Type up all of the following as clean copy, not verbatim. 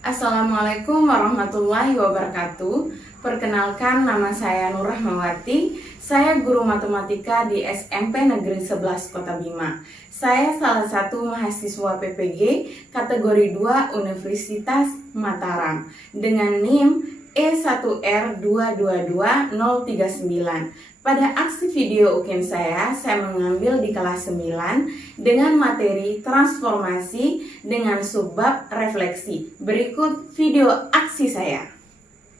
Assalamualaikum warahmatullahi wabarakatuh. Perkenalkan, nama saya Nur Rahmawati. Saya guru matematika di SMP Negeri 11 Kota Bima. Saya salah satu mahasiswa PPG kategori 2 Universitas Mataram dengan NIM E1R222039. Pada aksi video UKIN saya mengambil di kelas 9 dengan materi transformasi dengan subbab refleksi. Berikut video aksi saya.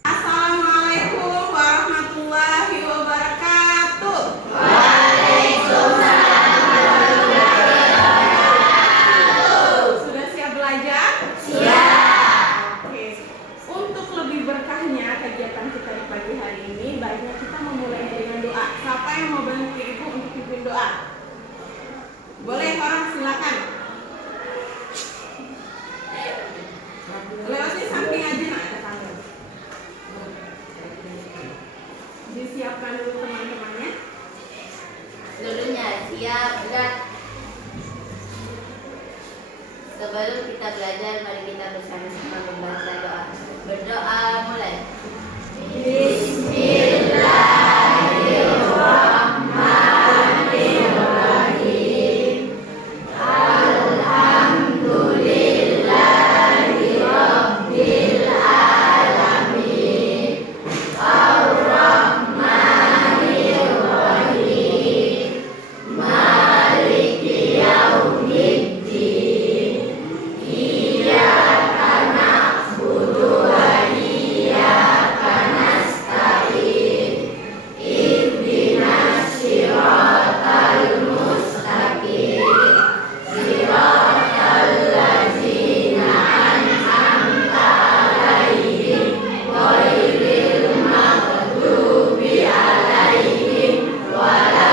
Assalamualaikum warahmatullahi wabarakatuh. Waalaikumsalam warahmatullahi wabarakatuh. Sudah siap belajar? Siap. Oke. Untuk lebih berkahnya kegiatan kita di pagi hari ini, baiknya kita memulainya dengan doa. Siapa yang mau bantu ibu untuk pimpin doa? Boleh orang, silakan. Lewatnya samping aja, nak, ada tangga. Disiapkan dulu teman-temannya. Dulunya siap, gerak. Sebelum kita belajar, mari kita bersama-sama membaca doa. Berdoa mulai. Bismillahirrahmanirrahim. Alhamdulillahirabbil alamin. Ar-Rahmanir-Rahim. Maliki yaumiddin. Iyyaka na'budu wa iyyaka nasta'in. Ihdinas siratal mustaqim. Siratal ladzina an'amta 'alaihim ghairil maghdubi 'alaihim waladdallin.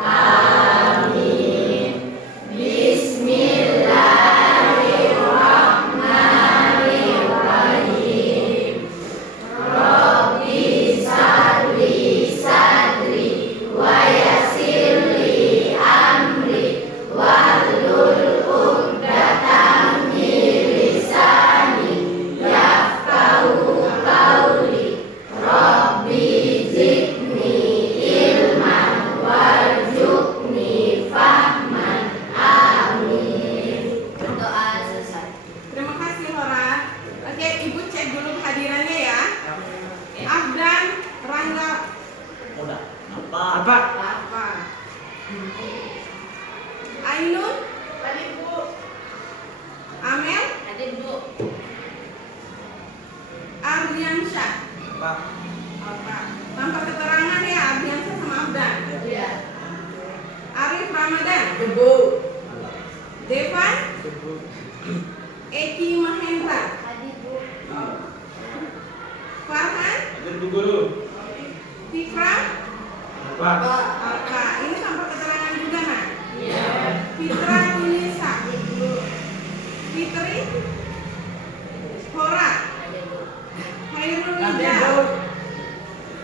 Amin. Bismillahirrahmanirrahim. Rabbi shrahli sadri wa yassirli amri wahlul 'uqdatam min lisani yafqahu qawli. Rabbi zidni ilman warzuqni fahman. Amin. Berdoa selesai. Terima kasih, Hora. Oke, ibu cek dulu kehadirannya ya. Afdan, Rangga, Apa? apa? Ainun, Tadi Bu. Amel, Tadi Bu. Ardiansyah. Apa? Apa? Tanpa keterangan ya, Ardiansyah sama Afdan. Ya. Arif Ramadan, Ibu. Devan, Eki Mahendra, Tadi Bu. Farhan, Hadir Bu Guru. Fikra, Apa? apa? Ini tanpa keterangan juga, nak? Iya. Fitra Tunisa, Fitri, Hora, Tadi Bu. Hairul Nanti Ida, Bu.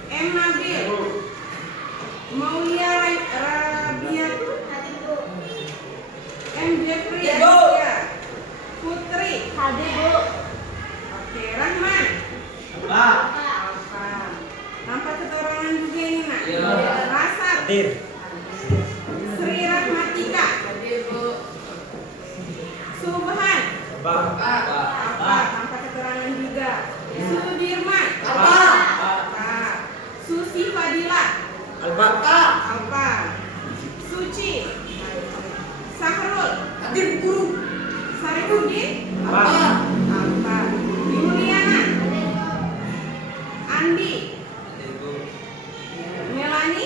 M. Nabil, Bu. Maulia Rabiatu, Tadi Bu. M. Jeffrey Ibu. Asia, Putri, Tadi Bu. oke, Rahman, Apa? apa? Tanpa keterangan juga ini, nak? Iya. Rasad, Hadir. Sri Rahmatika, Tadi Bu. Subhan, Apa? apa? Tanpa keterangan juga. Sudirman, Apa? apa? Susi Fadila, Apa? apa? Suci, Sahrul, Hadir Bu Guru. Sarifudin, Apa? apa? Yuliana, Andi, Hadir Bu. Melani,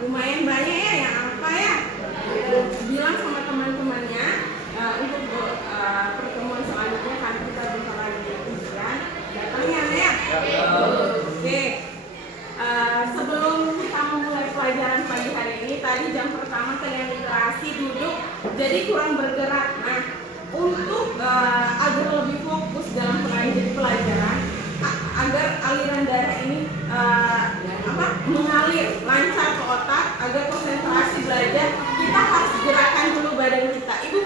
lumayan banyak ya yang apa ya? Bilang sama teman-temannya untuk pertemuan selanjutnya kan kita bentar lagi ujian. Datangnya ya. Oke. Sebelum kita memulai pelajaran pagi hari ini, tadi jam pertama kalian literasi duduk, jadi kurang bergerak. Nah, untuk agar lebih fokus dalam pelajaran, agar aliran darah ini mengalir lancar ke otak, agar konsentrasi belajar, kita harus gerakan dulu badan kita. Ibu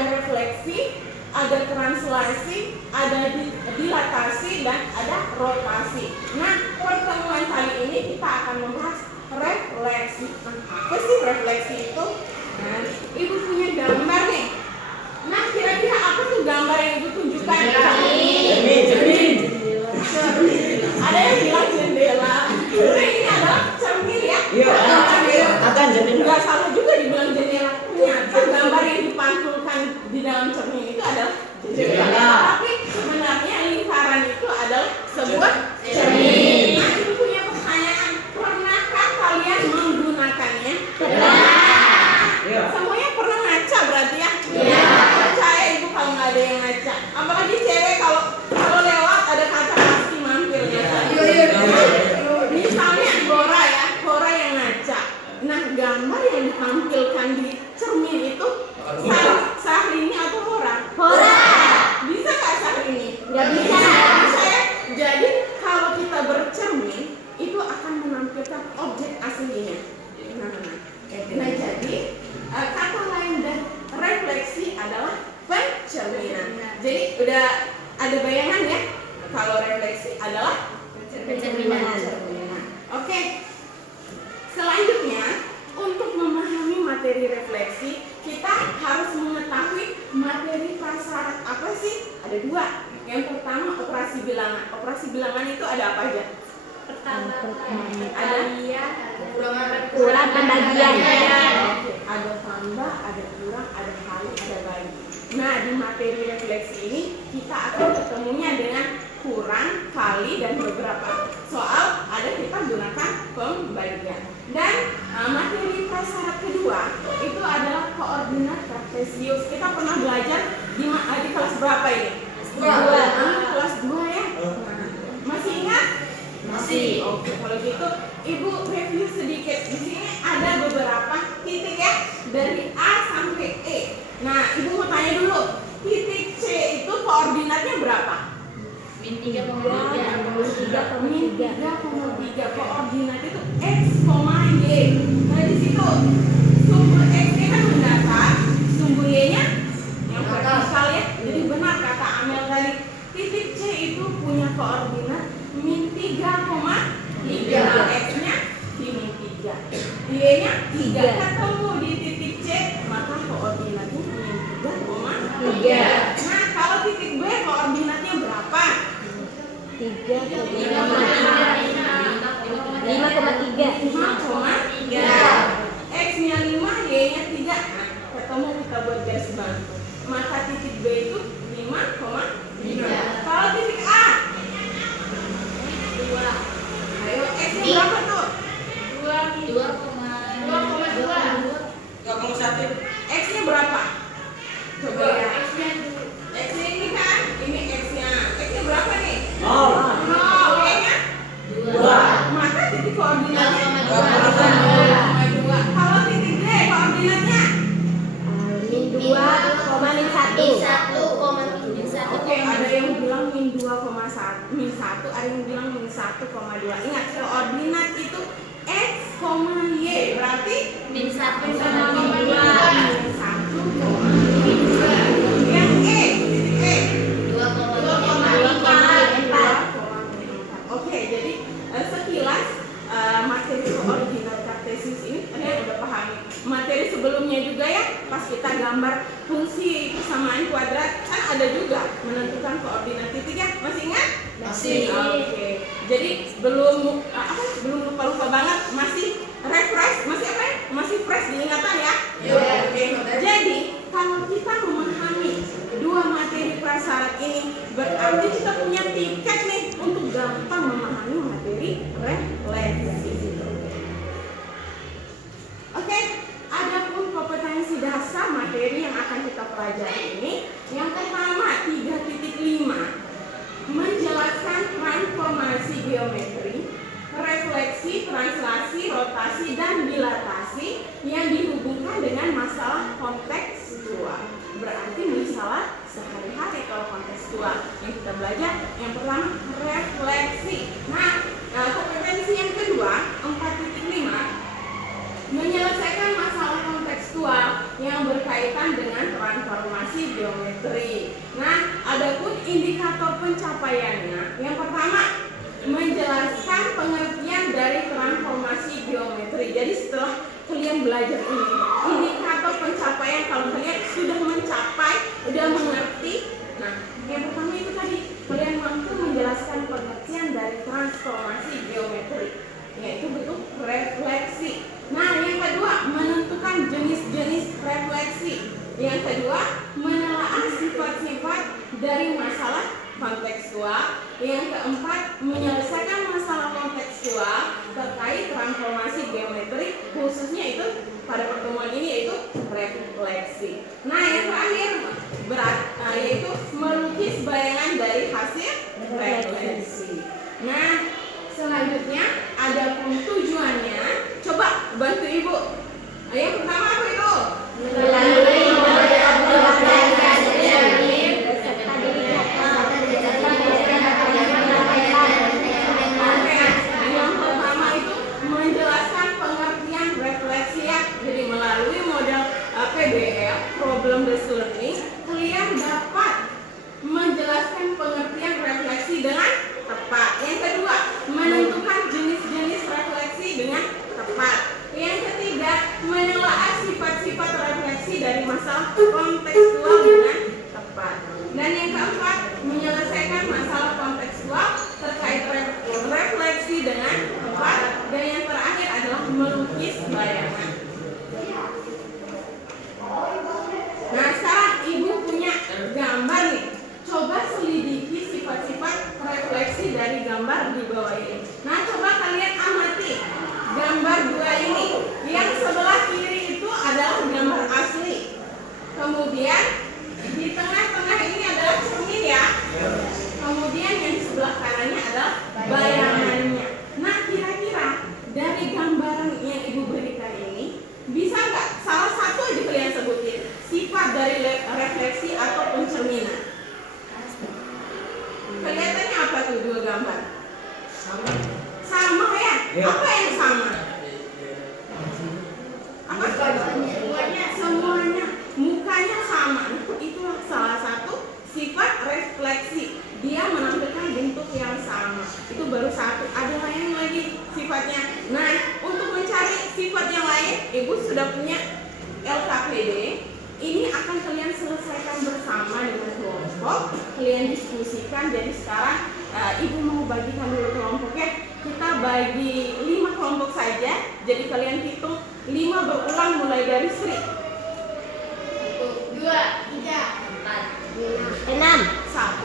ada refleksi, ada translasi, ada dilatasi, dan ada rotasi. Nah, pertemuan kali ini kita akan membahas refleksi. Apa sih refleksi itu? Nah, Ibu punya gambar nih. Nah, kira-kira apa tuh gambar yang Ibu tunjukkan? Cermin. Ada yang bilang jendela. Nah, ini adalah cermin ya. Iya. Akan jendela. Nggak salah juga dibilang jendela. Ternyata gambar yang dipantulkan di dalam cermin itu adalah jendela. Tapi sebenarnya lingkaran itu adalah sebuah cermin. Nah, Ibu punya pertanyaan. Pernahkah kalian menggunakannya? Iya. Semuanya pernah ngaca berarti ya? Iya. Percaya Ibu kalau nggak ada yang ngaca. Apalagi cewek kalau lewat ada kaca pasti mampir ngaca. Misalnya Gora ya, Gora yang ngaca. Nah, gambar yang ditampilkan di cermin itu Syahrini atau Gora? Bisa nggak Syahrini? Nggak bisa. Bisa ya? Jadi kalau kita bercermin itu akan menampilkan objek aslinya. Nah, jadi kata lain dan refleksi adalah pencerminan. Jadi udah ada bayangan ya kalau refleksi adalah Pencerminan. Oke. Selanjutnya untuk memahami materi refleksi kita harus mengetahui materi prasyarat apa sih? Ada dua. Yang pertama operasi bilangan. Operasi bilangan itu ada apa aja? Pertama Ada kurang pembagian. Ada tambah, ada kurang, ada kali, ada bagi. Nah, di materi refleksi ini kita akan ketemunya dengan kurang, kali, dan beberapa soal ada kita gunakan pembagian. Dan materi prasyarat kedua itu adalah koordinat kartesius. Kita pernah belajar di kelas berapa ini? Kelas 2 ya. Nah, masih ingat? Masih. Oke, kalau gitu Ibu review sedikit. Di sini ada beberapa titik ya, dari A sampai E. Nah, Ibu mau tanya dulu, titik C itu koordinatnya berapa? Min 3,3. Min 3,3. Koordinat itu X, Y. Nah, di situ sumber X-nya kan mendatar, sumber Y-nya yang vertikal ya. Jadi benar kata Amel tadi, titik C itu punya koordinat min 3,3. X-nya di min 3. Y-nya 3. Ketemu di titik C, maka koordinatnya min 3,3. Nah, kalau titik B koordinatnya berapa? 5,3. X-nya 5, Y-nya 3. Nah, ketemu kita buat garis bantu. Maka titik B itu 5,3. Kalau titik A? 2. Ayo, X-nya berapa tuh? 2,2. X-nya berapa? Coba ya. X-nya ini kan, ini X-nya. X-nya berapa nih? 0. Y-nya 2. Maka titik koordinatnya 2,2. Kalau titik D koordinatnya Min 2,1. Oke, ada yang bilang min 2,1, min 1, ada yang bilang min 1,2. Ingat, koordinat itu X, Y, berarti Min 1,2. min 1,2. Yang E, titik E 2,4. Oke, jadi sekilas materi koordinat kartesius ini kalian udah pahami. Materi sebelumnya juga ya, pas kita gambar fungsi persamaan kuadrat kan ada juga menentukan koordinat titik ya, masih ingat? Masih. Oke. Jadi belum lupa banget, masih refresh, masih apa ya? Masih fresh di ingatan ya? Oke. Jadi kalau kita memahami dua materi prasyarat ini, berarti kita punya tiket nih untuk gampang memahami materi refleksi. Oke, adapun kompetensi dasar materi yang akan kita pelajari ini, yang pertama 3.5 menjelaskan transformasi geometri, refleksi, translasi, rotasi, dan dilatasi yang dihubungkan dengan masalah kontekstual. Berarti masalah sehari-hari kalau kontekstual yang kita belajar. Yang pertama refleksi. Nah, kompetensi yang kedua 4.5 menyelesaikan masalah kontekstual yang berkaitan dengan transformasi indikator pencapaiannya, yang pertama menjelaskan pengertian dari transformasi geometri. Jadi setelah kalian belajar ini, indikator pencapaian kalau kalian sudah mencapai, sudah mengerti. Nah, yang pertama itu tadi kalian mampu menjelaskan pengertian dari transformasi geometri, yaitu bentuk refleksi. Nah, yang kedua menentukan jenis-jenis refleksi. Yang kedua menelaah sifat-sifat dari masalah kontekstual. Yang keempat menyelesaikan masalah kontekstual terkait transformasi geometri, khususnya itu pada pertemuan ini yaitu refleksi. Nah, yang terakhir yaitu melukis bayangan dari hasil refleksi. Nah, selanjutnya ada tujuannya. Coba bantu ibu. Yang pertama apa itu? Melalui model organisasi cermin beserta Yang pertama itu menjelaskan pengertian refleksi ya. Jadi melalui model PBL, problem based learning, kalian dapat menjelaskan pengertian refleksi dengan tepat. Yang kedua, menentukan jenis-jenis refleksi dengan tepat. Yang ketiga, menelaah sifat-sifat refleksi dari masalah kontekstual dengan tepat. Dan yang keempat, menyelesaikan masalah kontekstual terkait refleksi dengan tepat. Dan yang terakhir adalah melukis bayangan. Nah, sekarang ibu punya gambar nih. Coba selidiki sifat-sifat refleksi dari gambar di bawah ini. Nah, coba kalian amati gambar dua ini. Yang sebelah kiri itu adalah gambar asli. Kemudian di tengah-tengah ini adalah cermin ya. Kemudian yang di sebelah kanannya adalah bayangannya. Nah, kira-kira dari gambaran yang ibu berikan ini, bisa nggak salah satu aja kalian sebutin sifat dari refleksi atau pencerminan? Kelihatannya apa tuh dua gambar? Sama ya? Apa yang sama? Apa? Semuanya. Mukanya sama. Itulah salah satu sifat refleksi. Dia menampilkan bentuk yang sama. Itu baru satu. Ada lain lagi sifatnya. Nah, untuk mencari sifat yang lain, ibu sudah punya LKPD. Ini akan kalian selesaikan bersama dengan kelompok. Kalian diskusikan. Jadi sekarang ibu mau bagikan dulu kelompoknya. Kita bagi 5 kelompok saja. Jadi kalian hitung 5 berulang mulai dari Sri. 2, 3, 4, 5, 6, 1.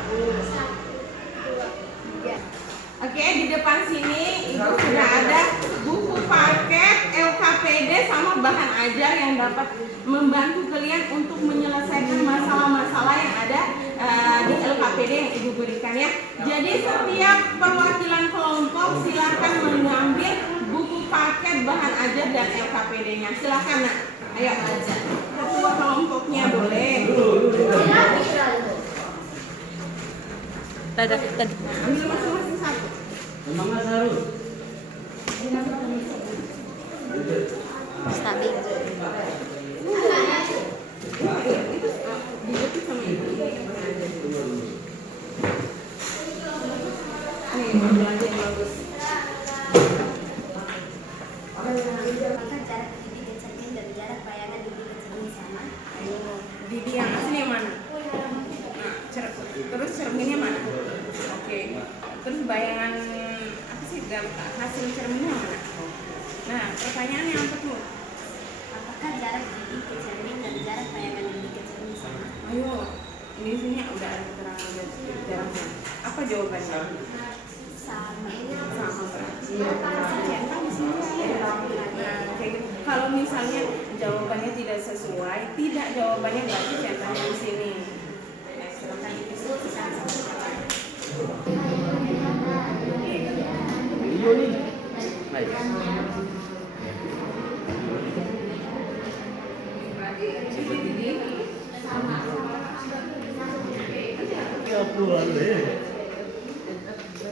Oke, di depan sini ibu sudah ada buku paket LKPD sama bahan ajar yang dapat membantu kalian untuk menyelesaikan masalah-masalah yang ada di LKPD yang ibu berikan ya. Jadi setiap perwakilan kelompok silakan mengambil buku paket bahan ajar dan LKPD-nya. Silakan nak. Ayo aja. Ketua kelompoknya boleh. Ambil masing-masing satu. Semangat Sarul. stabil. Dibutuh sama ibu. Nih, belanja yang bagus. Apakah jarak didi ke cermin dan jarak bayangan didi ke cermin sama? Didi yang asli yang mana? Nah, terus cerminnya mana? Oke. Terus bayangan apa sih hasil cerminnya mana? Nah, pertanyaannya apa tuh? Apakah jarak didi ke cermin dan jarak bayangan didi ke cermin sama? Ayo, ini sini udah ada keterangan jaraknya. Apa jawabannya? Sama. Sama berarti. Centang di sini ada. Nah, kayak gitu. Kalau misalnya jawabannya tidak sesuai, tidak jawabannya berarti centangnya di sini. Nah, silakan didiskusikan sama-sama.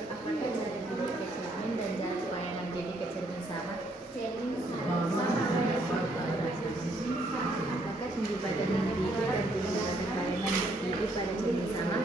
Apakah jarak didi ke cermin dan jarak bayangan didi ke cermin sama? Apakah tinggi badan didi dan tinggi badan bayangan didi pada cermin sama?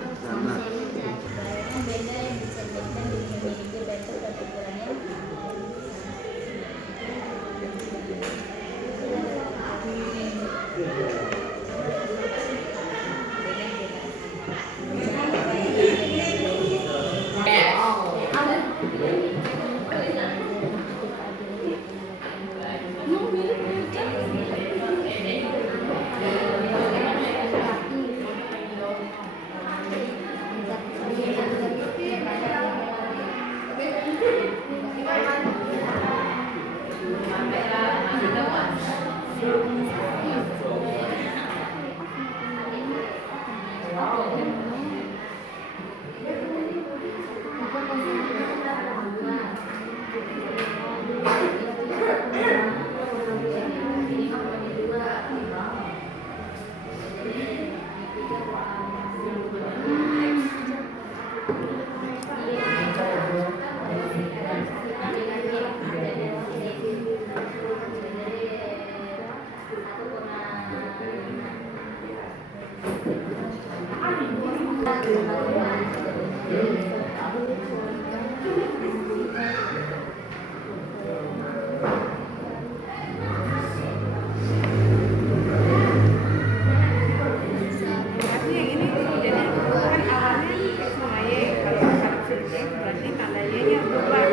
Berarti yang ini jadi kan awalnya X sama Y. Kalau substitute X berarti tanda Y-nya berubah.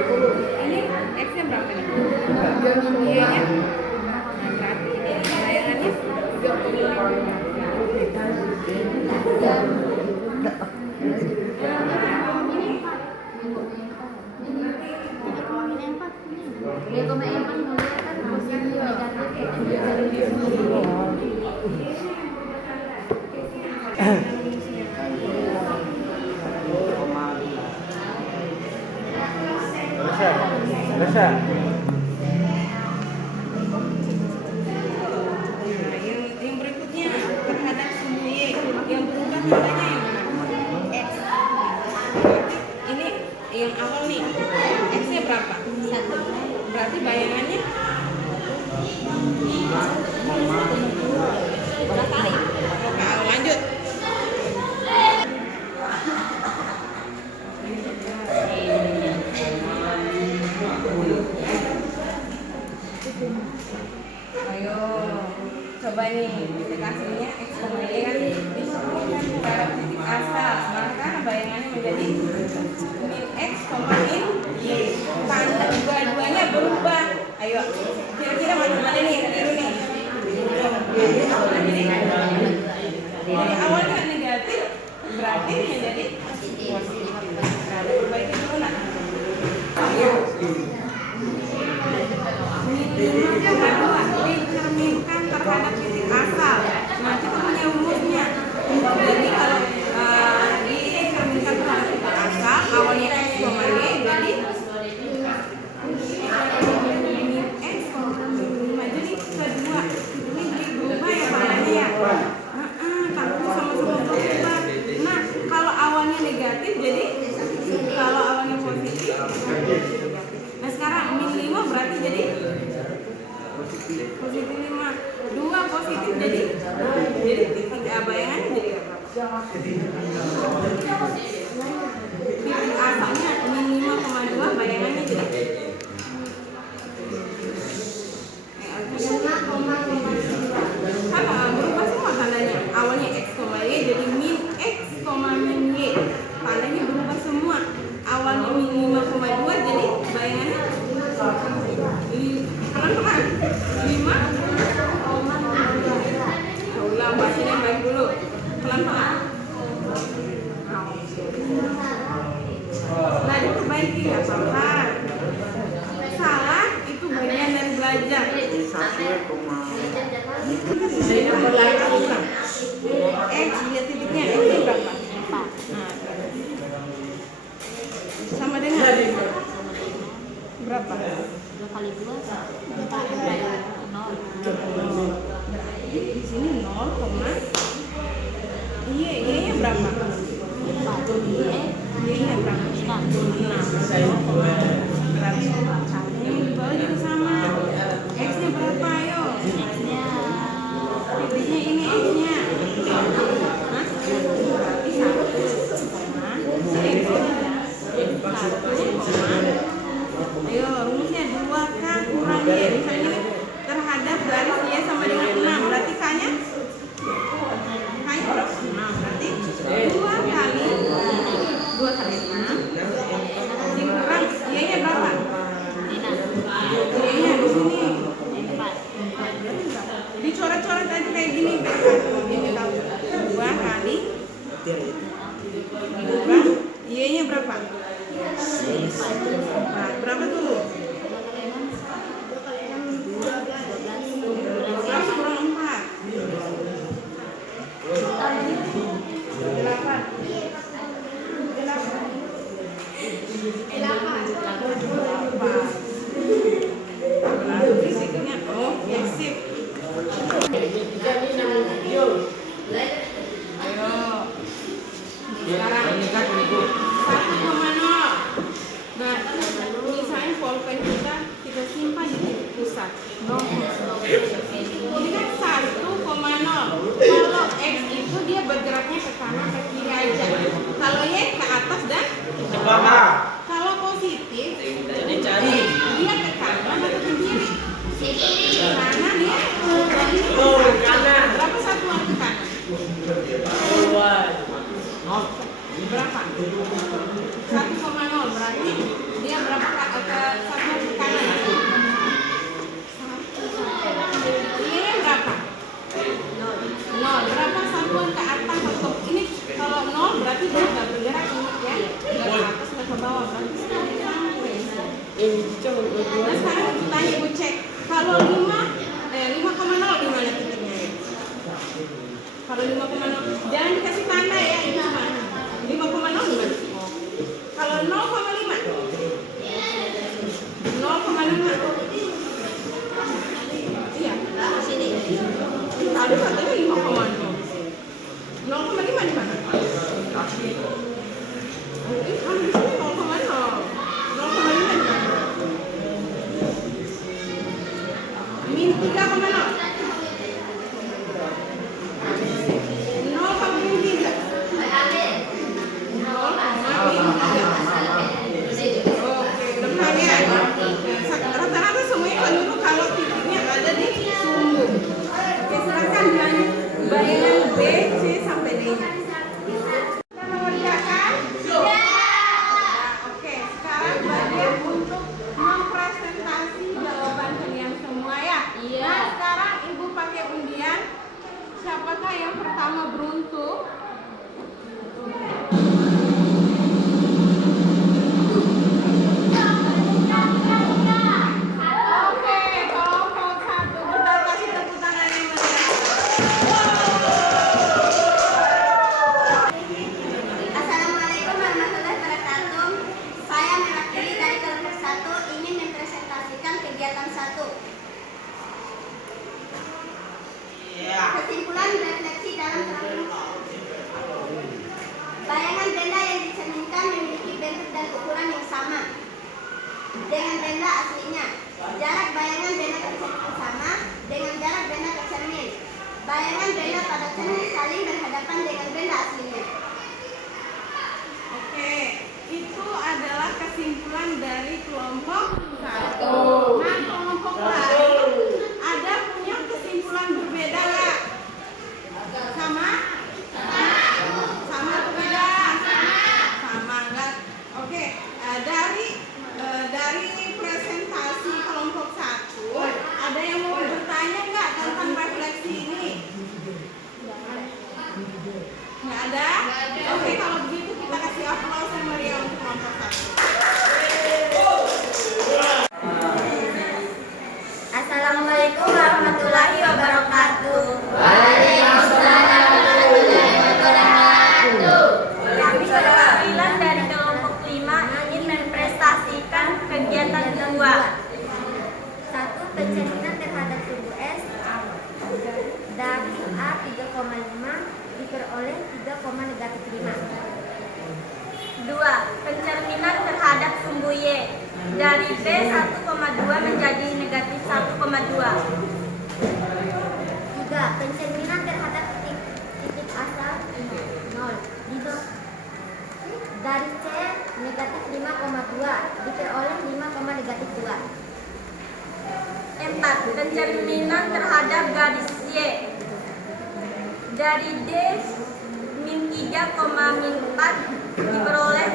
Ini X-nya berapa nih? Y-nya? Nah, berarti bayangannya Rasa. Nah, yang berikutnya terhadap sumbu Y yang berubah tandanya yang mana? X. Berarti ini yang awal nih. X-nya berapa? 1. Berarti bayangannya berapa kali? Oke, lanjut. Ayo, coba nih dikasihnya X sama Y kan di sini kan pada titik asal, maka bayangannya menjadi min X sama min Y. Tanda dua-duanya berubah. Ayo, kira-kira mana nih yang biru nih? Jadi awalnya negatif, berarti menjadi positif. Nah, perbaiki dulu nak. Ayo. Dicerminkan terhadap titik asal. Nah, kita punya rumusnya. Jadi kalau dicerminkan terhadap titik asal, awalnya X sama Y, jadi X sama 5. Jadi kedua ini berubah ya tandanya ya. Tandanya sama-sama berubah. Nah, kalau awalnya negatif, jadi kalau awalnya positif. Nah, sekarang min 5 berarti jadi positif 5. 2 positif jadi titik bayangannya jadi apa? Titik asalnya min 5,2 bayangannya jadi kan berubah semua tandanya. Awalnya X, Y jadi min X, min Y. Tandanya berubah semua. Awalnya min 5,2 jadi bayangannya pelan-pelan 5. Ulang bacanya yang baik dulu. Pelan-pelan. Nah, diperbaiki nggak apa-apa. Salah itu bagian dari belajar. Ini berlaku. X lihat titiknya X berapa? 4. Sama dengan berapa? 2 kali 2 0. Berarti di sini 0, Y-nya berapa? 4. Y-nya berapa? 6. Berarti caranya yang di bawah juga sama. X-nya berapa? Ayo. X-nya Titiknya ini X-nya. Hah? Berarti 1, ayo rumusnya 2K kurang Y. Misalnya terhadap garis Y sama dengan 6. Berarti K-nya berapa? 6. Berarti 2 kali 6 dikurang Y-nya berapa? Y-nya di sini. Dicoret-coret aja kayak gini biar ini tahu. 2 kali dikurang Y-nya berapa? Nah, berapa tuh? 12 Ini kan 1,0. Kalau X itu dia bergeraknya ke kanan ke kiri aja. Kalau Y ke atas dan Ke bawah. kalau positif Jadi cari. dia ke kanan atau ke kiri? Kanan ya. Jadi ini Oh, satu. kanan. Berapa satuan ke kanan? Dua. Berapa? 1,0 berarti dia berapa ke satuan ke kanan? Ini berapa? 0. Berapa satuan ke atas atau ini kalau 0 berarti dia nggak bergerak ingat ya? Nggak ke atas nggak ke bawah berarti sekali sampai. Nah sekarang ibu tanya ibu cek kalau 5,0 di mana titiknya ya? Kalau 5,0 jangan dikasih tanda ya ini cuma 5,0 di mana? Kalau 0,5 iya Sini. ada katanya 5,0 0,5 di mana? Ini kan di sini 0,0 0,5 di mana? Min 3,0 rata-rata semuanya penyuruh kalau titiknya ada di sumbu. Oke, silakan dilanjut bayangan B, C sampai D. Kita mengerjakan? Oke, sekarang bagian untuk mempresentasi jawaban kalian semua ya. Nah, sekarang ibu pakai undian. Siapakah yang pertama beruntung? Assalamualaikum warahmatullahi wabarakatuh. Saya mewakili dari kelompok 1 ingin mempresentasikan kegiatan 1. Kesimpulan refleksi dalam kelompok. Bayangan benda yang dicerminkan memiliki bentuk dan ukuran yang sama dengan benda aslinya. Jarak bayangan benda ke cermin sama dengan jarak benda ke cermin. Bayangan benda pada cermin saling berhadapan dengan benda aslinya. Oke, itu adalah kesimpulan dari kelompok 1. Nah, kelompok lain ada punya kesimpulan berbeda nggak? Sama? Sama atau beda? Sama nggak? Oke, dari presentasi kelompok 1 ada yang mau bertanya nggak tentang refleksi ini? Nggak ada? Oke, kalau begitu kita kasih aplaus yang meriah untuk kelompok 1. Assalamualaikum warahmatullahi wabarakatuh. Kami perwakilan dari kelompok 5 ingin mempresentasikan kegiatan 2. 1. Pencerminan terhadap tubuh S dari A 3,5 diperoleh 3,5. 2. Pencerminan terhadap sumbu Y dari B 1,2 menjadi negatif 1,2. 3. Pencerminan terhadap titik asal 0 dari C negatif 5,2 diperoleh 5,2. 4. Pencerminan terhadap garis Y dari D min 3,4 diperoleh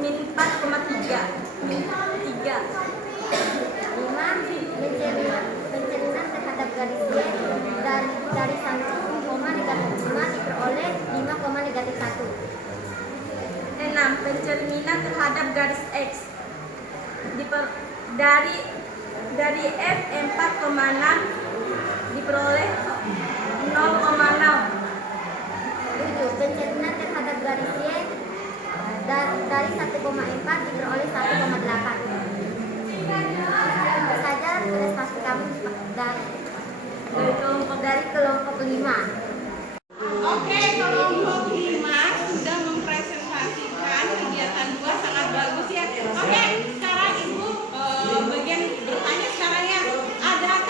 min 4,3. 5. Pencerminan terhadap garis Y dari 1,5 diperoleh 5,1. 6. Pencerminan terhadap garis X dari F 4,6 diperoleh 0,6. 7. Pencerminan terhadap garis Y dari 1,4 diperoleh 1,8. Itu saja prestasi kami dari kelompok 5. Oke, kelompok 5 sudah mempresentasikan kegiatan 2 sangat bagus ya. Oke, sekarang Ibu bagian bertanya sekarang ya. Ada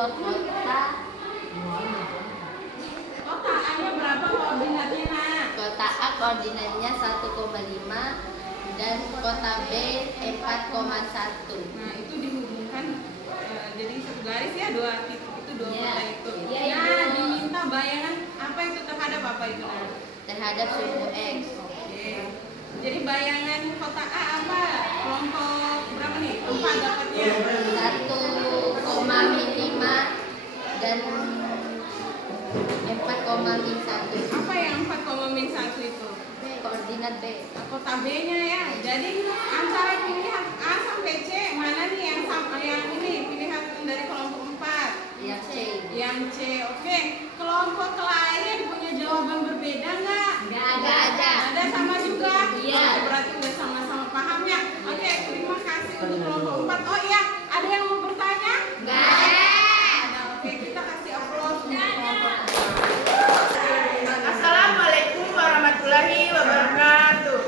dua kota. Kota A-nya berapa koordinatnya, Nak? Kota A koordinatnya 1,5 dan kota B 4,1. Nah, itu dihubungkan jadi satu garis ya, dua titik itu, dua Iya. kota itu. Iya, Nah, Ibu. diminta bayangan apa itu terhadap apa itu? Nak? Terhadap suku X. Oke. Jadi bayangan kota A apa? Kelompok berapa nih? 4 dapatnya. 1,5 dan 4,1. Apa yang 4,-1 itu? Koordinat B. Kota B-nya ya. Jadi antara pilihan A sampai C mana nih yang sama, yang ini pilihan dari kelompok 4? Yang C. Yang C. Oke. Kelompok lain punya jawaban berbeda nggak? Nggak ada. Ada sama juga? Iya. Oke, berarti udah sama-sama paham ya. Oke, terima kasih untuk kelompok 4. Oh iya, ada yang mau bertanya? Nggak ada. Ada. Oke, kita kasih aplaus untuk kelompok 4. Assalamualaikum warahmatullahi wabarakatuh.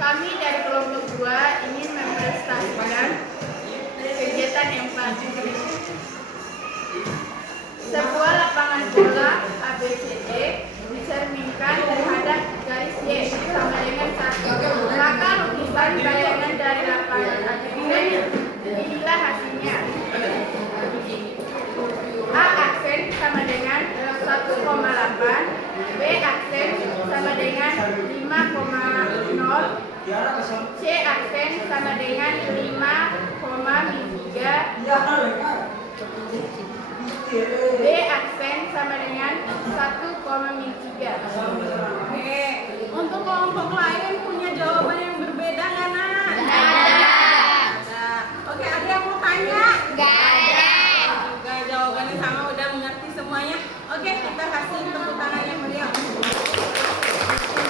Kami dari kelompok 2 ingin mempresentasikan kegiatan yang selanjutnya. Sebuah lapangan bola ABCD dicerminkan terhadap garis Y sama dengan 1. Maka lukisan bayangan dari lapangan ABCD inilah hasilnya. A aksen sama dengan 1,8, B aksen sama dengan 5,0, C aksen sama dengan 5,3, D aksen sama dengan 1,3. Oke, untuk kelompok lain punya jawaban yang berbeda nggak, Nak? Ada. Oke, ada yang mau tanya? Juga jawabannya sama, udah mengerti semuanya. Oke, kita kasih tepuk tangan yang meriah.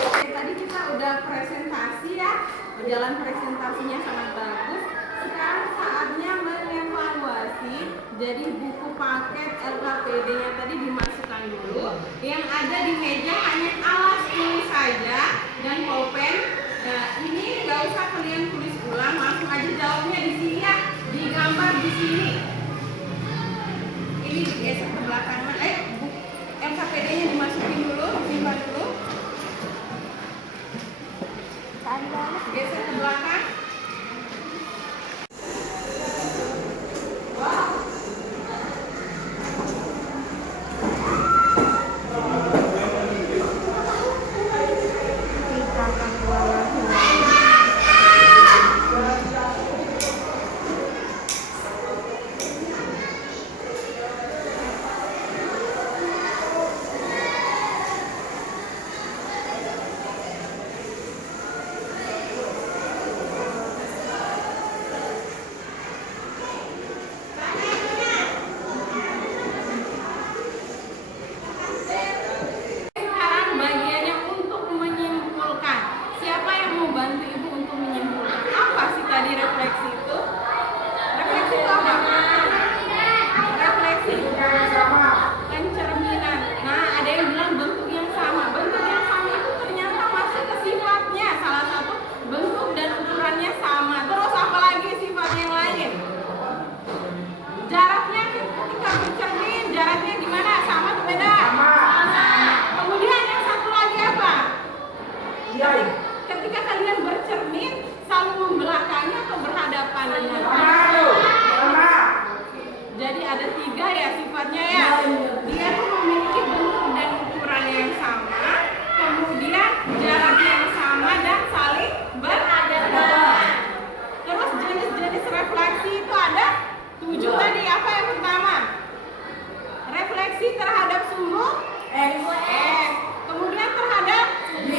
Oke, tadi kita udah presentasi ya, berjalan presentasinya sangat bagus. Sekarang saatnya mengevaluasi. Jadi buku paket LKPD-nya tadi dimasukkan dulu. Yang ada di meja hanya alas tulis saja dan pulpen. Nah, ini nggak usah kalian tulis ulang, langsung aja jawabnya di sini ya, digambar di sini. Ini digeser ke belakang. LKPD-nya dimasukin dulu, simpan dulu. Geser ke belakang. Sekarang bagiannya untuk menyimpulkan. Siapa yang mau bantu ibu untuk menyimpulkan? Apa sih tadi refleksi itu? Refleksi itu apa? Refleksi pencerminan. Nah, ada yang bilang bentuk yang sama. Bentuk yang sama itu ternyata masuk ke sifatnya. Salah satu bentuk dan ukurannya sama. Terus apa lagi sifat yang lain? Jaraknya ketika bercermin, jaraknya gimana? Sama atau beda? Sama. Kemudian yang satu lagi apa? Ketika kalian bercermin, saling membelakangi atau berhadapan? Jadi ada 3 ya sifatnya ya. Dia tuh memiliki bentuk dan ukuran yang sama, kemudian jarak yang sama dan saling berhadapan. Terus jenis-jenis refleksi itu ada 7 tadi. Apa yang pertama? Refleksi terhadap sumbu X. Kemudian terhadap sumbu Y.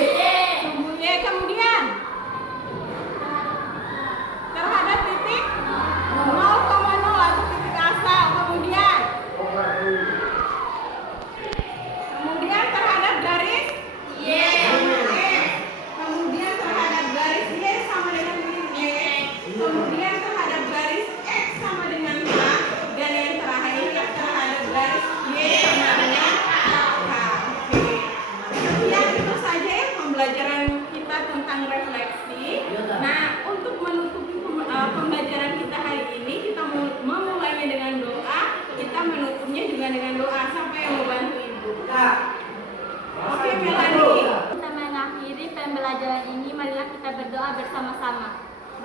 Kemudian terhadap titik 0,0 atau titik asal. Kemudian terhadap garis Y. Kemudian terhadap garis Y sama dengan Y. Kemudian terhadap garis X sama dengan K. Dan yang terakhir terhadap garis Y sama dengan K. Oke. Sekian itu saja ya pembelajaran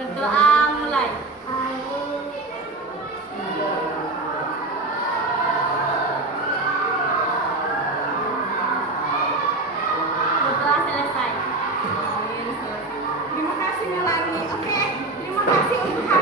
Berdoa mulai. Berdoa selesai. Terima kasih Melani. Oke, terima kasih untuk hari